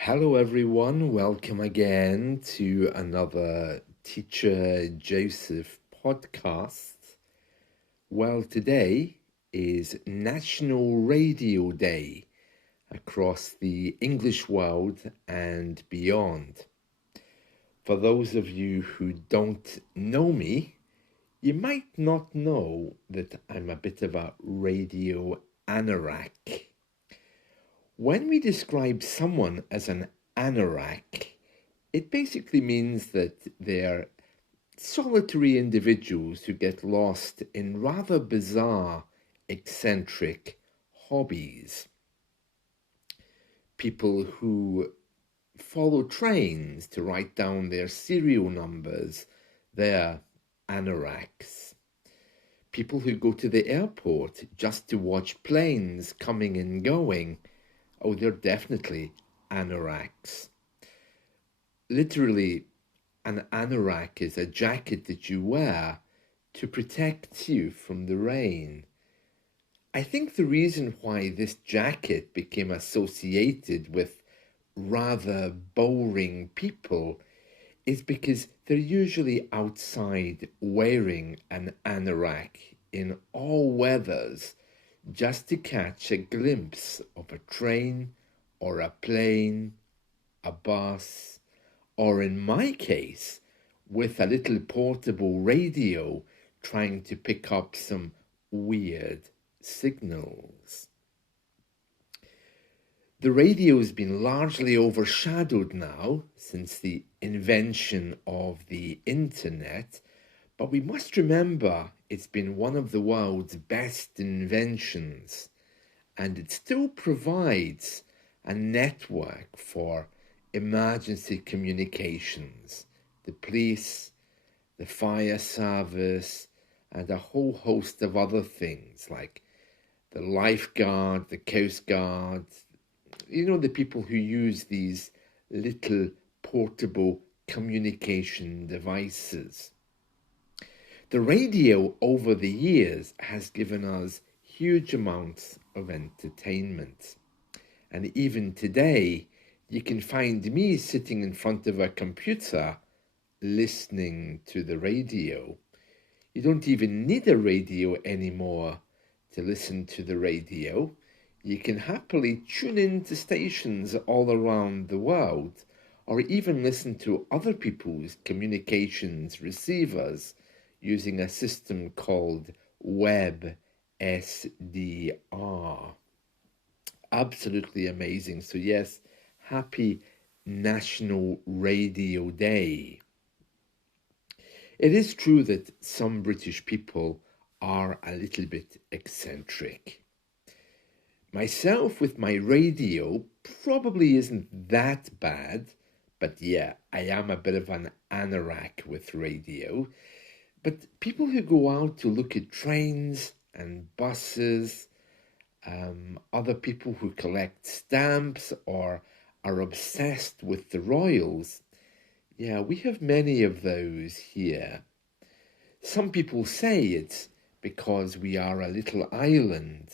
Hello, everyone. Welcome again to another Teacher Joseph podcast. Well, today is National Radio Day across the English world and beyond. For those of you who don't know me, you might not know that I'm a bit of a radio anorak. When we describe someone as an anorak, it basically means that they're solitary individuals who get lost in rather bizarre, eccentric hobbies. People who follow trains to write down their serial numbers, they're anoraks. People who go to the airport just to watch planes coming and going, oh, they're definitely anoraks. Literally, an anorak is a jacket that you wear to protect you from the rain. I think the reason why this jacket became associated with rather boring people is because they're usually outside wearing an anorak in all weathers just to catch a glimpse of a train or a plane, a bus, or in my case, with a little portable radio trying to pick up some weird signals. The radio has been largely overshadowed now since the invention of the internet, but we must remember it's been one of the world's best inventions, and it still provides a network for emergency communications, the police, the fire service, and a whole host of other things like the lifeguard, the coast guard, the people who use these little portable communication devices. The radio over the years has given us huge amounts of entertainment. And even today, you can find me sitting in front of a computer listening to the radio. You don't even need a radio anymore to listen to the radio. You can happily tune in to stations all around the world, or even listen to other people's communications receivers using a system called WebSDR. Absolutely amazing. So yes, happy National Radio Day. It is true that some British people are a little bit eccentric. Myself with my radio probably isn't that bad, but yeah, I am a bit of an anorak with radio. But people who go out to look at trains and buses, other people who collect stamps or are obsessed with the royals, yeah, we have many of those here. Some people say it's because we are a little island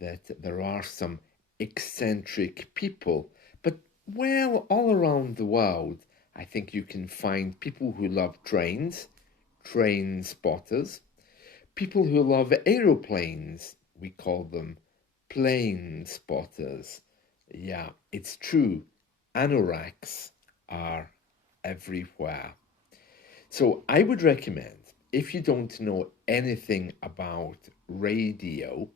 that there are some eccentric people. But, well, all around the world, I think you can find people who love trains, train spotters, people who love aeroplanes, we call them plane spotters. Yeah, it's true, anoraks are everywhere. So I would recommend, if you don't know anything about radio,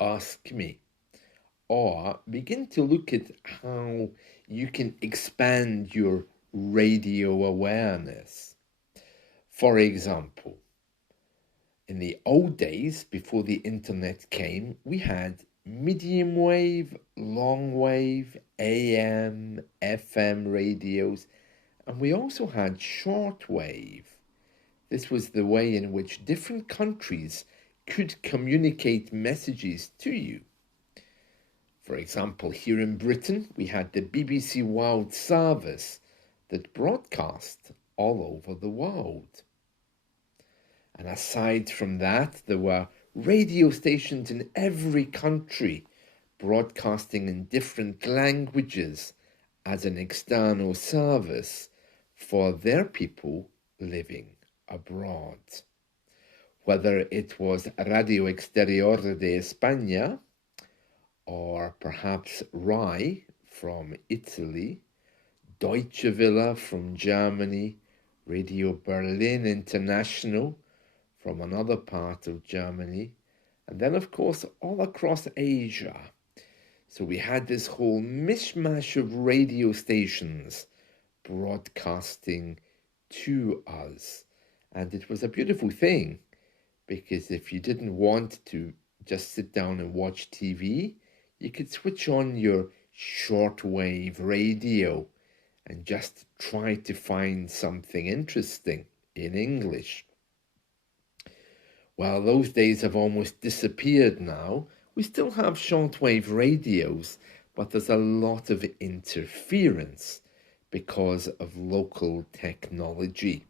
ask me, or begin to look at how you can expand your radio awareness. For example, in the old days, before the internet came, we had medium wave, long wave, AM, FM radios, and we also had short wave. This was the way in which different countries could communicate messages to you. For example, here in Britain, we had the BBC World Service that broadcast all over the world. And aside from that, there were radio stations in every country broadcasting in different languages as an external service for their people living abroad. Whether it was Radio Exterior de España, or perhaps RAI from Italy, Deutsche Welle from Germany, Radio Berlin International from another part of Germany, and then, of course, all across Asia. So we had this whole mishmash of radio stations broadcasting to us. And it was a beautiful thing, because if you didn't want to just sit down and watch TV, you could switch on your shortwave radio and just try to find something interesting in English. Well, those days have almost disappeared now. We still have shortwave radios, but there's a lot of interference because of local technology.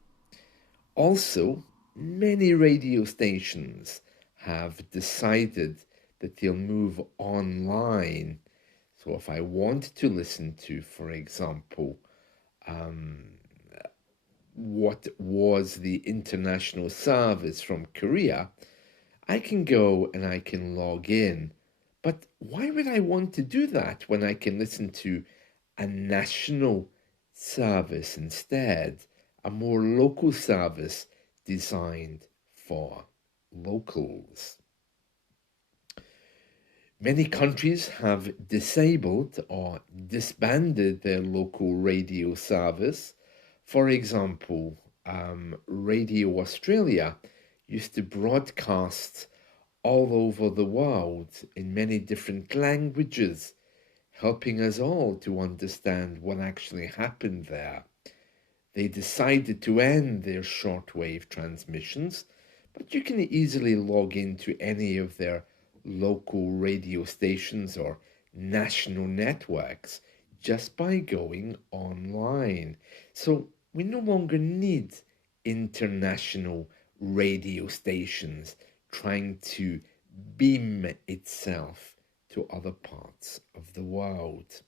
Also, many radio stations have decided that they'll move online. So if I want to listen to, for example, what was the international service from Korea, I can go and I can log in. But why would I want to do that when I can listen to a national service instead, a more local service designed for locals? Many countries have disabled or disbanded their local radio service. For example, Radio Australia used to broadcast all over the world in many different languages, helping us all to understand what actually happened there. They decided to end their shortwave transmissions, but you can easily log into any of their local radio stations or national networks just by going online. So we no longer need international radio stations trying to beam itself to other parts of the world.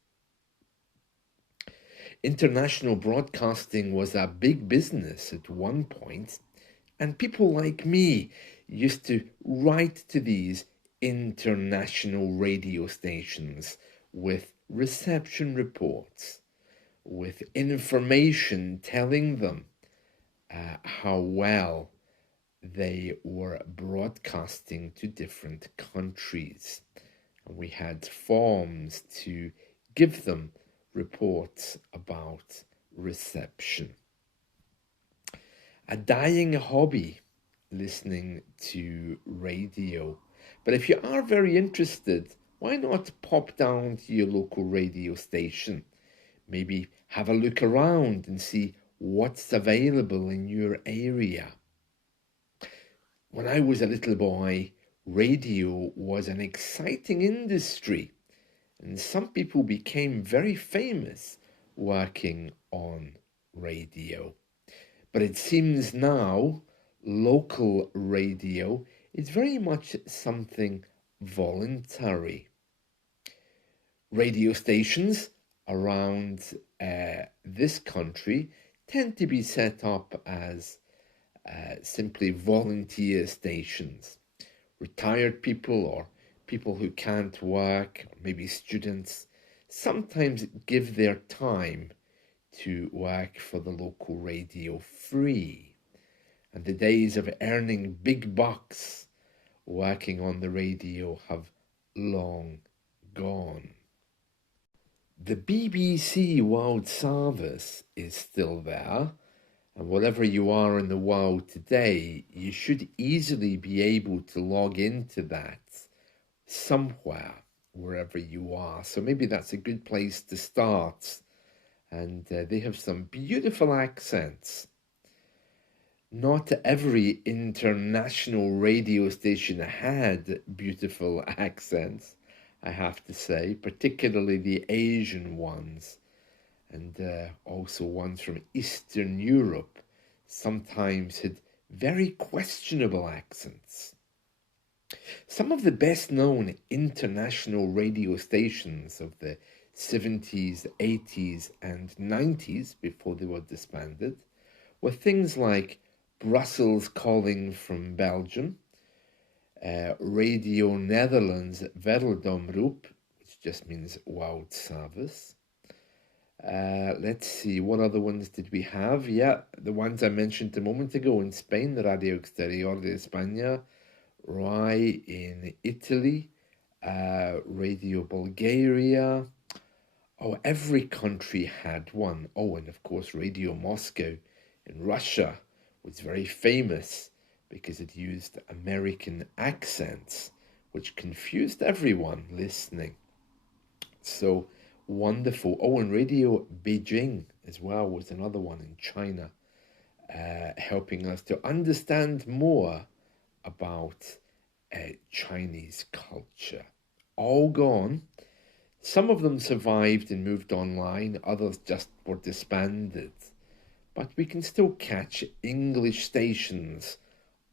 International broadcasting was a big business at one point, and people like me used to write to these international radio stations with reception reports, with information telling them how well they were broadcasting to different countries. And we had forms to give them reports about reception. A dying hobby, listening to radio. But if you are very interested, why not pop down to your local radio station? Maybe have a look around and see what's available in your area. When I was a little boy, radio was an exciting industry, and some people became very famous working on radio. But it seems now local radio is very much something voluntary. Radio stations around this country tend to be set up as simply volunteer stations. Retired people or people who can't work, or maybe students, sometimes give their time to work for the local radio free. And the days of earning big bucks working on the radio have long gone. The BBC World Service is still there, and wherever you are in the world today, you should easily be able to log into that somewhere, wherever you are. So maybe that's a good place to start. And they have some beautiful accents. Not every international radio station had beautiful accents, I have to say, particularly the Asian ones, and also ones from Eastern Europe sometimes had very questionable accents. Some of the best known international radio stations of the 70s, 80s, and 90s, before they were disbanded, were things like Brussels Calling from Belgium, Radio Netherlands Wereldomroep, which just means World Service. Let's see, what other ones did we have? Yeah, the ones I mentioned a moment ago in Spain, Radio Exterior de España, RAI in Italy, Radio Bulgaria. Oh, every country had one. Oh, and of course, Radio Moscow in Russia was very famous because it used American accents, which confused everyone listening. So wonderful. Oh, and Radio Beijing as well was another one in China, helping us to understand more about Chinese culture. All gone. Some of them survived and moved online, others just were disbanded. But we can still catch English stations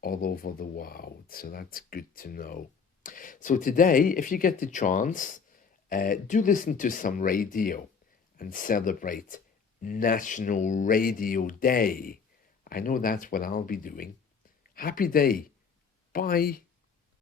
all over the world, so that's good to know. So today, if you get the chance, do listen to some radio and celebrate National Radio Day. I know that's what I'll be doing. Happy day. Bye.